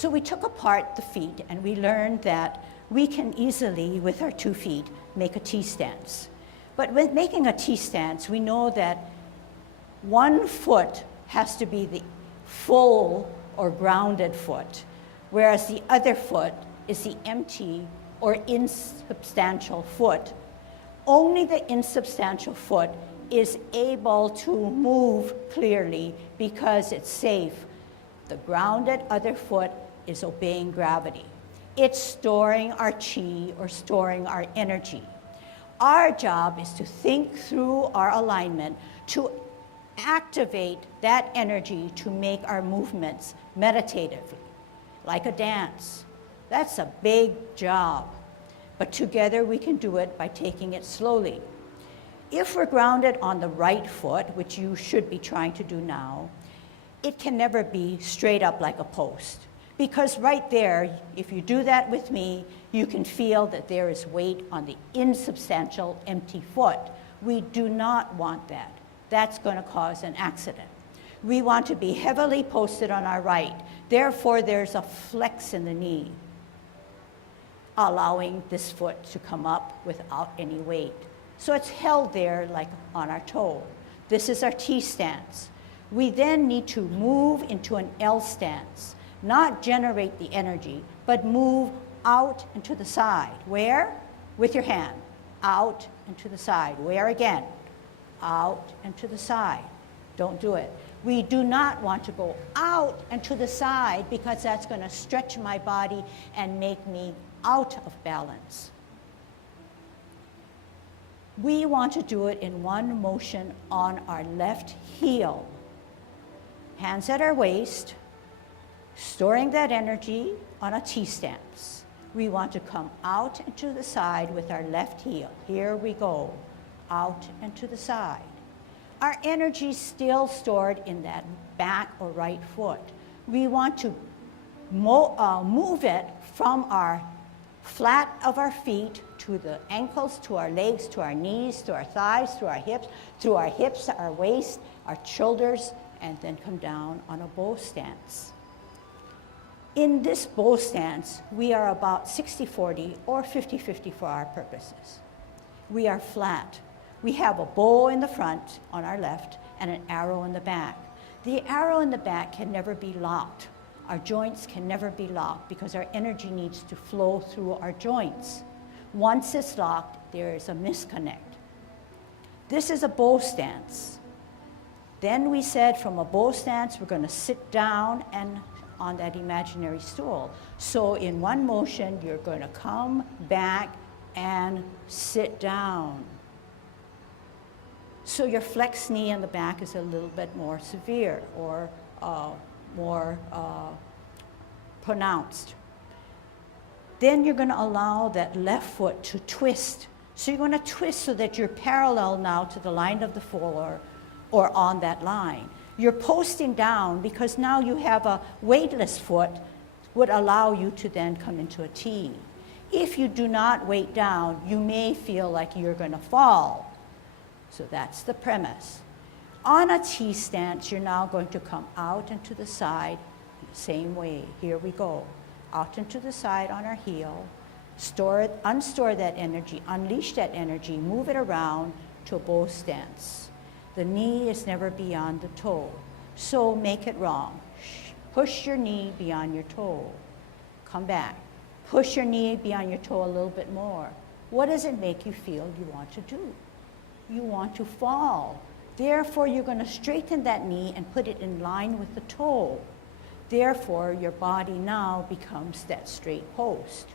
So we took apart the feet and we learned that we can easily, with our 2 feet, make a T-stance. But with making a T-stance, we know that 1 foot has to be the full or grounded foot, whereas the other foot is the empty or insubstantial foot. Only the insubstantial foot is able to move clearly because it's safe. The grounded other foot is obeying gravity. It's storing our chi or storing our energy. Our job is to think through our alignment to activate that energy to make our movements meditatively, like a dance. That's a big job, but together we can do it by taking it slowly. If we're grounded on the right foot, which you should be trying to do now, it can never be straight up like a post. Because right there, if you do that with me, you can feel that there is weight on the insubstantial empty foot. We do not want that. That's going to cause an accident. We want to be heavily posted on our right. Therefore, there's a flex in the knee, allowing this foot to come up without any weight. So it's held there like on our toe. This is our T stance. We then need to move into an L stance, not generate the energy, but move out and to the side. Where? With your hand. Out and to the side. Where again? Out and to the side. Don't do it. We do not want to go out and to the side because that's going to stretch my body and make me out of balance. We want to do it in one motion on our left heel. Hands at our waist, storing that energy on a T-stance. We want to come out and to the side with our left heel. Here we go, out and to the side. Our energy is still stored in that back or right foot. We want to move it from our flat of our feet to the ankles, to our legs, to our knees, to our thighs, to our hips, through our hips, our waist, our shoulders, and then come down on a bow stance. In this bow stance, we are about 60-40 or 50-50 for our purposes. We are flat. We have a bow in the front on our left and an arrow in the back. The arrow in the back can never be locked. Our joints can never be locked because our energy needs to flow through our joints. Once it's locked, there is a disconnect. This is a bow stance. Then we said from a bow stance, we're going to sit down and on that imaginary stool. So in one motion, you're going to come back and sit down. So your flexed knee in the back is a little bit more severe or more pronounced. Then you're going to allow that left foot to twist. So you're going to twist so that you're parallel now to the line of the floor or on that line. You're posting down because now you have a weightless foot would allow you to then come into a T. If you do not weight down, you may feel like you're going to fall. So that's the premise. On a T stance, you're now going to come out and to the side, same way. Here we go. Out and to the side on our heel. Unstore that energy, unleash that energy, move it around to a bow stance. The knee is never beyond the toe. So make it wrong. Push your knee beyond your toe. Come back. Push your knee beyond your toe a little bit more. What does it make you feel you want to do? You want to fall. Therefore, you're going to straighten that knee and put it in line with the toe. Therefore, your body now becomes that straight post.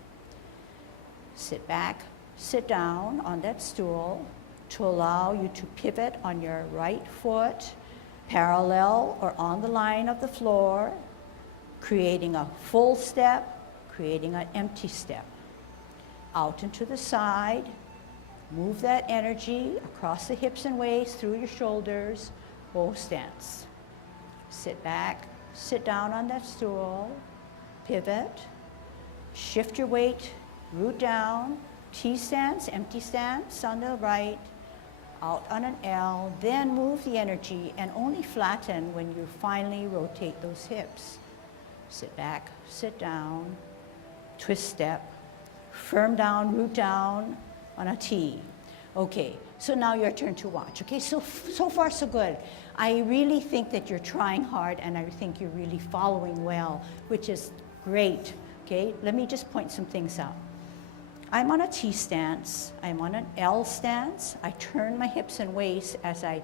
Sit back, sit down on that stool to allow you to pivot on your right foot, parallel or on the line of the floor, creating a full step, creating an empty step. Out and to the side, move that energy across the hips and waist, through your shoulders, bow stance. Sit back, sit down on that stool, pivot, shift your weight, root down, T stance, empty stance on the right, out on an L, then move the energy and only flatten when you finally rotate those hips. sit back, sit down, twist step, firm down, root down on a T. Okay, so now your turn to watch. Okay, so far so good. I really think that you're trying hard, and I think you're really following well, which is great. Okay, let me just point some things out. I'm on a T stance, I'm on an L stance. I turn my hips and waist as I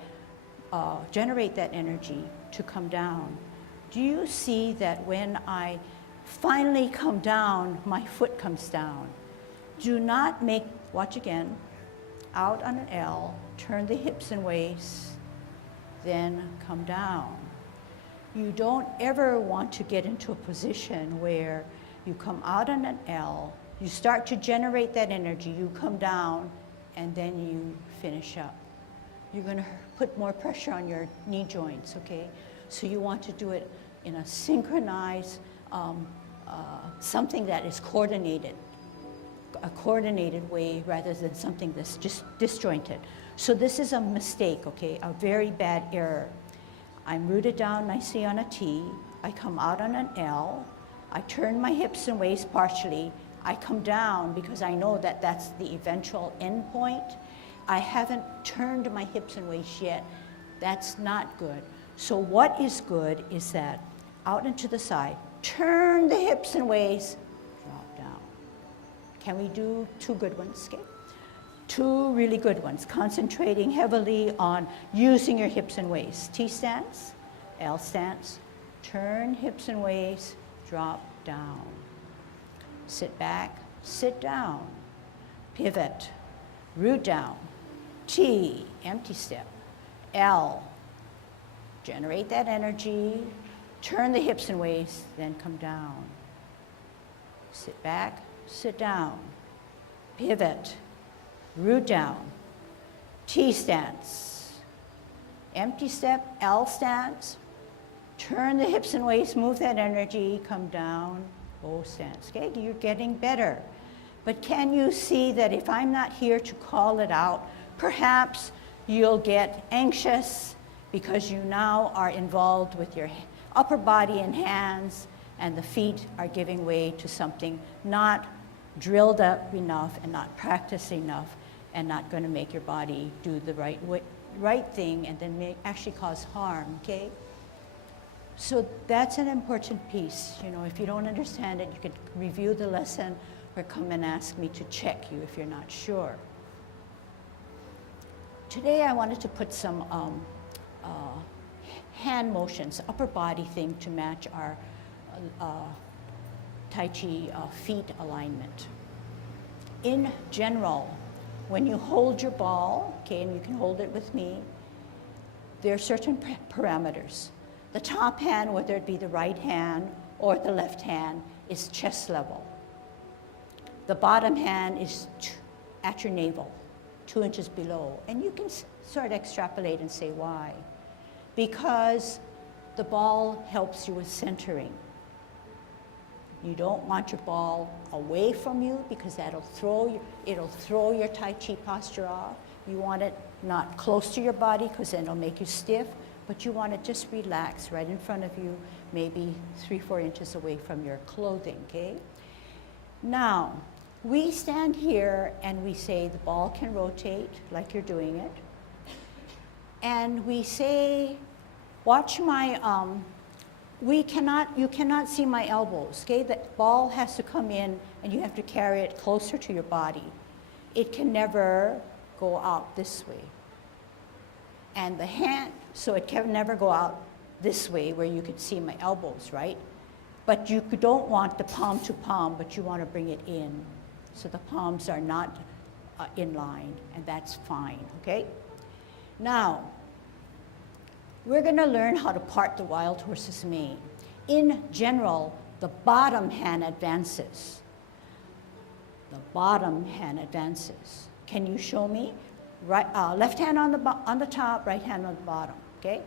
generate that energy to come down. Do you see that when I finally come down, my foot comes down? Do not make, watch again, out on an L, turn the hips and waist, then come down. You don't ever want to get into a position where you come out on an L, you start to generate that energy, you come down, and then you finish up. You're going to put more pressure on your knee joints, okay? So you want to do it in a synchronized, something that is coordinated, a coordinated way rather than something that's just disjointed. So this is a mistake, okay? A very bad error. I'm rooted down nicely on a T. I come out on an L. I turn my hips and waist partially. I come down because I know that that's the eventual end point. I haven't turned my hips and waist yet. That's not good. So what is good is that out and to the side, turn the hips and waist, drop down. Can we do two good ones, okay? Two really good ones, concentrating heavily on using your hips and waist. T stance, L stance, turn hips and waist, drop down. Sit back, sit down, pivot, root down, T, empty step, L, generate that energy, turn the hips and waist, then come down. Sit back, sit down, pivot, root down, T stance, empty step, L stance, turn the hips and waist, move that energy, come down, O stance. Okay, you're getting better. But can you see that if I'm not here to call it out, perhaps you'll get anxious because you now are involved with your upper body and hands, and the feet are giving way to something not drilled up enough and not practiced enough, and not going to make your body do the right thing, and then may actually cause harm, okay? So that's an important piece. You know, if you don't understand it, you can review the lesson or come and ask me to check you if you're not sure. Today I wanted to put some hand motions, upper body thing to match our Tai Chi feet alignment. In general, when you hold your ball, okay, and you can hold it with me, there are certain parameters. The top hand, whether it be the right hand or the left hand, is chest level. The bottom hand is at your navel, 2 inches below. And you can sort of extrapolate and say why. Because the ball helps you with centering. You don't want your ball away from you because it'll throw your Tai Chi posture off. You want it not close to your body because then it'll make you stiff, but you want to just relax right in front of you, maybe 3-4 inches away from your clothing, okay? Now, we stand here and we say the ball can rotate like you're doing it. And we say, watch my, you cannot see my elbows, okay? The ball has to come in and you have to carry it closer to your body. It can never go out this way. And the hand, so it can never go out this way where you could see my elbows, right? But you don't want the palm to palm, but you want to bring it in. So the palms are not in line, and that's fine, okay? Now, we're going to learn how to part the wild horse's mane. In general, the bottom hand advances. The bottom hand advances. Can you show me? Right, left hand on the top, right hand on the bottom, okay?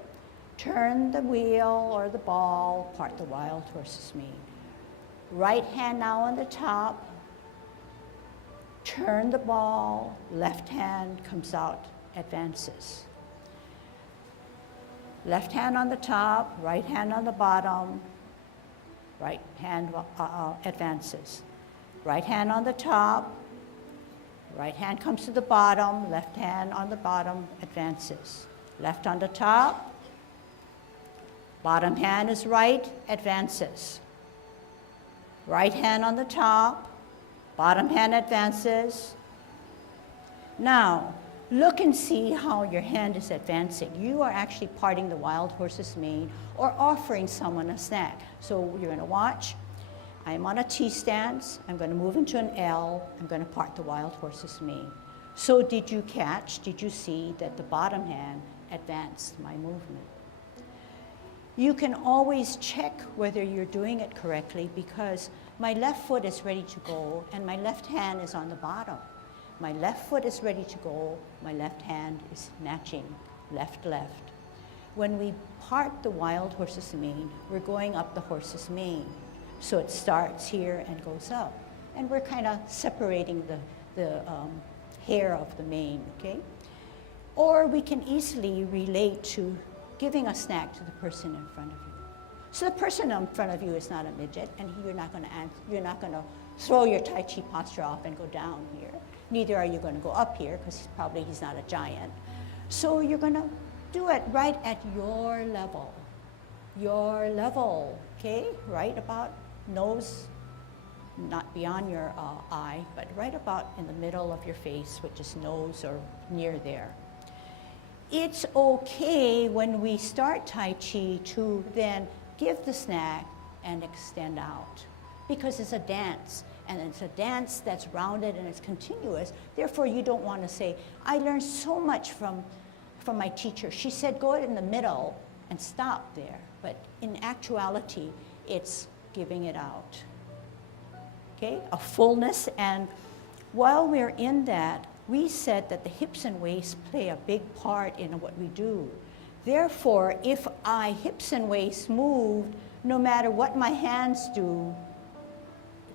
Turn the wheel or the ball, part the wild horse's mane. Right hand now on the top, turn the ball, left hand comes out, advances. Left hand on the top, right hand on the bottom, Right hand advances. Right hand on the top. Right hand comes to the bottom. Left hand on the bottom advances. Left on the top. Bottom hand is right, advances. Right hand on the top. Bottom hand advances. Now, look and see how your hand is advancing. You are actually parting the wild horse's mane or offering someone a snack. So you're going to watch. I'm on a T stance. I'm going to move into an L. I'm going to part the wild horse's mane. So did you catch, did you see that the bottom hand advanced my movement? You can always check whether you're doing it correctly because my left foot is ready to go and my left hand is on the bottom. My left foot is ready to go, my left hand is matching, left, left. When we part the wild horse's mane, we're going up the horse's mane. So it starts here and goes up. And we're kind of separating the hair of the mane, okay? Or we can easily relate to giving a snack to the person in front of you. So the person in front of you is not a midget, and you're not going to throw your Tai Chi posture off and go down here. Neither are you going to go up here, because he's not a giant. So you're going to do it right at your level, okay? Right about nose, not beyond your eye, but right about in the middle of your face, which is nose or near there. It's okay when we start Tai Chi to then give the snack and extend out, because it's a dance, and it's a dance that's rounded and it's continuous. Therefore, you don't want to say, I learned so much from my teacher. She said go in the middle and stop there. But in actuality, it's giving it out. Okay, a fullness. And while we're in that, we said that the hips and waist play a big part in what we do. Therefore, if hips and waist move, no matter what my hands do,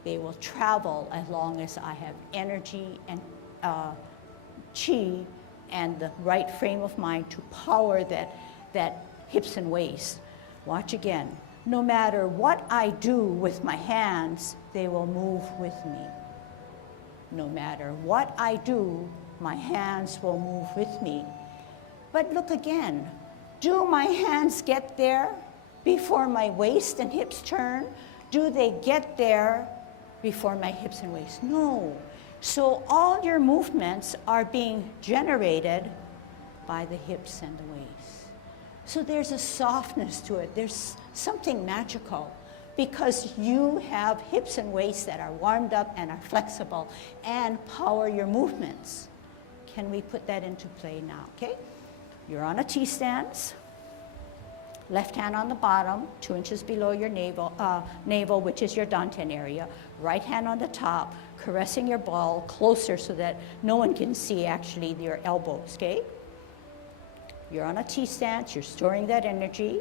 they will travel as long as I have energy and chi and the right frame of mind to power that hips and waist. Watch again. No matter what I do with my hands, they will move with me. No matter what I do, my hands will move with me. But look again. Do my hands get there before my waist and hips turn? Do they get there before my hips and waist? No. So all your movements are being generated by the hips and the waist. So there's a softness to it. There's something magical because you have hips and waist that are warmed up and are flexible and power your movements. Can we put that into play now? Okay? You're on a T stance. Left hand on the bottom, 2 inches below your navel, which is your dantian area. Right hand on the top, caressing your ball closer so that no one can see actually your elbows, okay? You're on a T stance, you're storing that energy.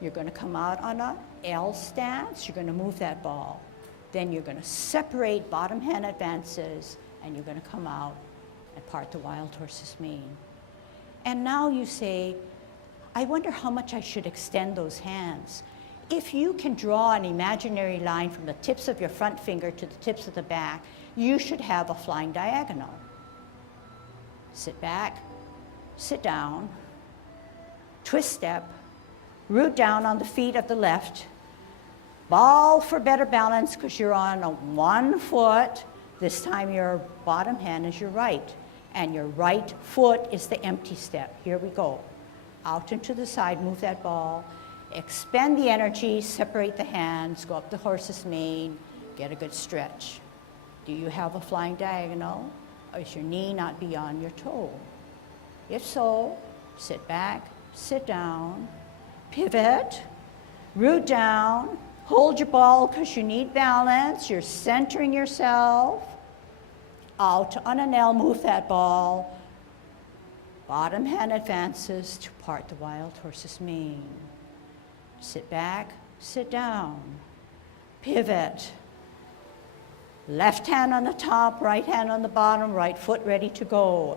You're going to come out on a L stance, you're going to move that ball. Then you're going to separate bottom hand advances, and you're going to come out and part the wild horse's mane. And now you say, I wonder how much I should extend those hands. If you can draw an imaginary line from the tips of your front finger to the tips of the back, you should have a flying diagonal. Sit back, sit down, twist step, root down on the feet of the left, ball for better balance because you're on one foot. This time your bottom hand is your right, and your right foot is the empty step. Here we go. Out and to the side, move that ball, expend the energy, separate the hands, go up the horse's mane, get a good stretch. Do you have a flying diagonal, or is your knee not beyond your toe? If so, sit back, sit down, pivot, root down, hold your ball because you need balance, you're centering yourself. Out on an L, move that ball. Bottom hand advances to part the wild horse's mane. Sit back, sit down, pivot. Left hand on the top, right hand on the bottom, right foot ready to go.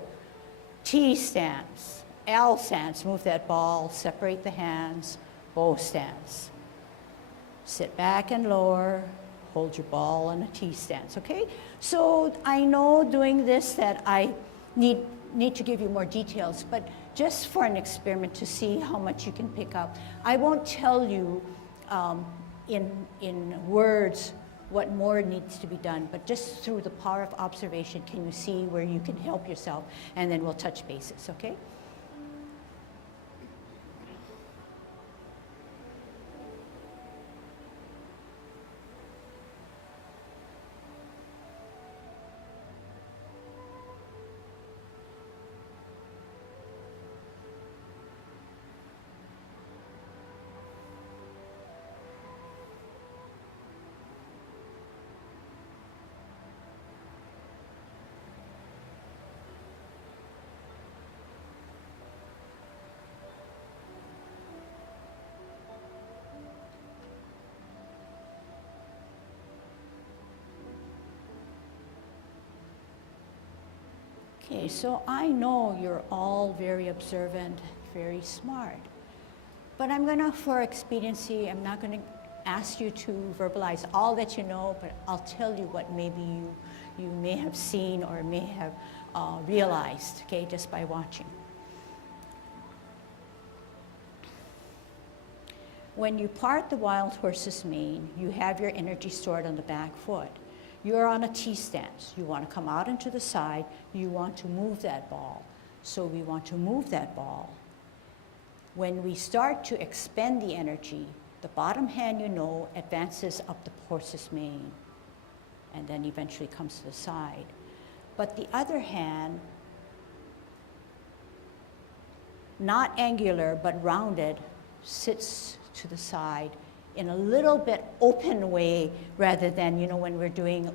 T stance, L stance, move that ball, separate the hands, bow stance. Sit back and lower. Hold your ball in a T stance, okay? So I know doing this that I need to give you more details, but just for an experiment to see how much you can pick up. I won't tell you in words what more needs to be done, but just through the power of observation, can you see where you can help yourself? And then we'll touch bases, okay? Okay, so I know you're all very observant, very smart. But I'm gonna, for expediency, I'm not gonna ask you to verbalize all that you know, but I'll tell you what maybe you may have seen or may have realized, okay, just by watching. When you part the wild horse's mane, you have your energy stored on the back foot. You're on a T stance. You want to come out into the side. You want to move that ball. So we want to move that ball. When we start to expend the energy, the bottom hand, you know, advances up the horse's mane and then eventually comes to the side. But the other hand, not angular but rounded, sits to the side in a little bit open way rather than, you know, when we're doing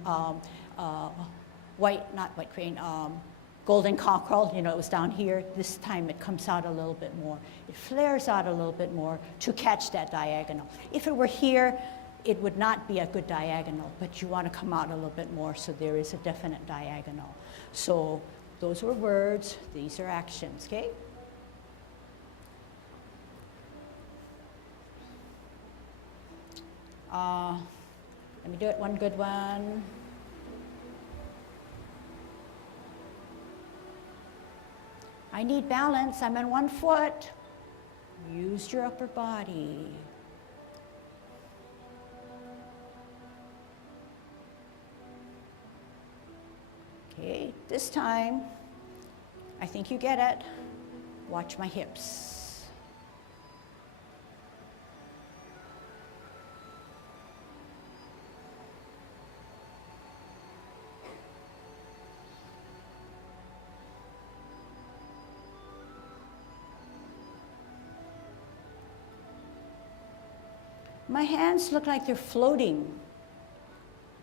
golden cockerel, you know, it was down here. This time it comes out a little bit more. It flares out a little bit more to catch that diagonal. If it were here, it would not be a good diagonal, but you want to come out a little bit more so there is a definite diagonal. So those were words, these are actions, okay? Let me do it one good one. I need balance, I'm on one foot. Use your upper body. Okay, this time, I think you get it. Watch my hips. My hands look like they're floating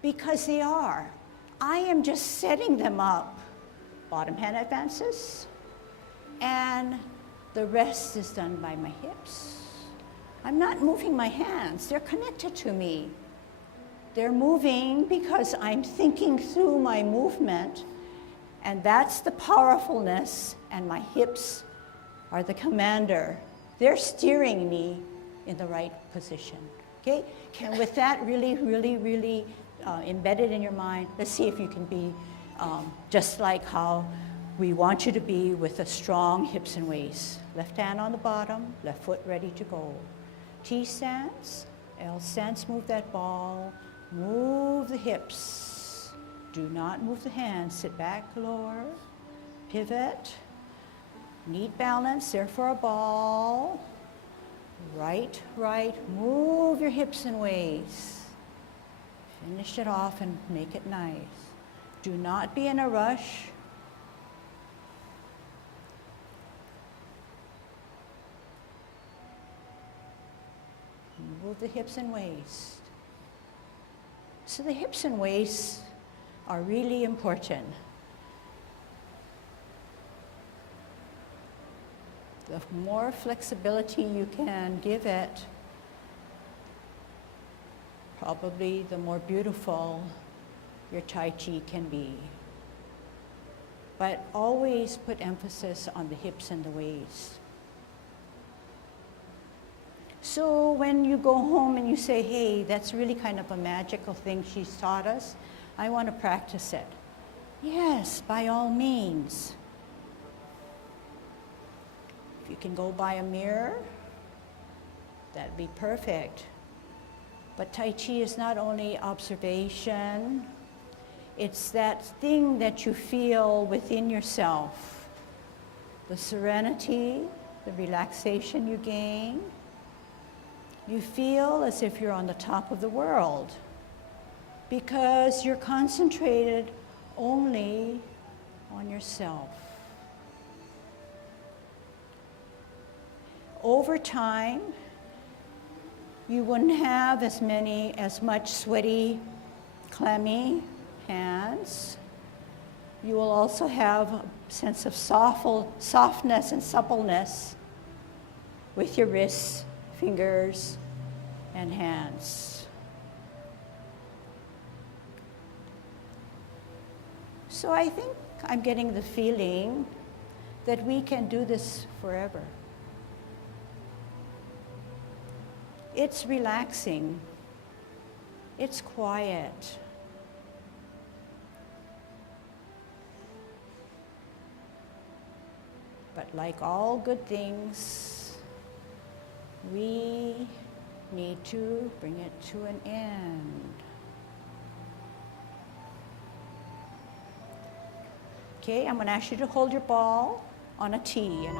because they are. I am just setting them up. Bottom hand advances, and the rest is done by my hips. I'm not moving my hands, they're connected to me. They're moving because I'm thinking through my movement, and that's the powerfulness, and my hips are the commander. They're steering me in the right position, okay? With that really embedded in your mind, let's see if you can be just like how we want you to be with a strong hips and waist. Left hand on the bottom, left foot ready to go. T stance, L stance, move that ball, move the hips. Do not move the hands, sit back, lower, pivot. Need balance, therefore a ball. Right, move your hips and waist. Finish it off and make it nice. Do not be in a rush. Move the hips and waist. So the hips and waist are really important. The more flexibility you can give it, probably the more beautiful your Tai Chi can be. But always put emphasis on the hips and the waist. So when you go home and you say, hey, that's really kind of a magical thing she's taught us, I want to practice it. Yes, by all means. If you can go buy a mirror, that'd be perfect. But Tai Chi is not only observation, it's that thing that you feel within yourself. The serenity, the relaxation you gain. You feel as if you're on the top of the world because you're concentrated only on yourself. Over time, you wouldn't have as much sweaty, clammy hands. You will also have a sense of softness and suppleness with your wrists, fingers, and hands. So I think I'm getting the feeling that we can do this forever. It's relaxing. It's quiet. But like all good things, we need to bring it to an end. Okay, I'm going to ask you to hold your ball on a tee, and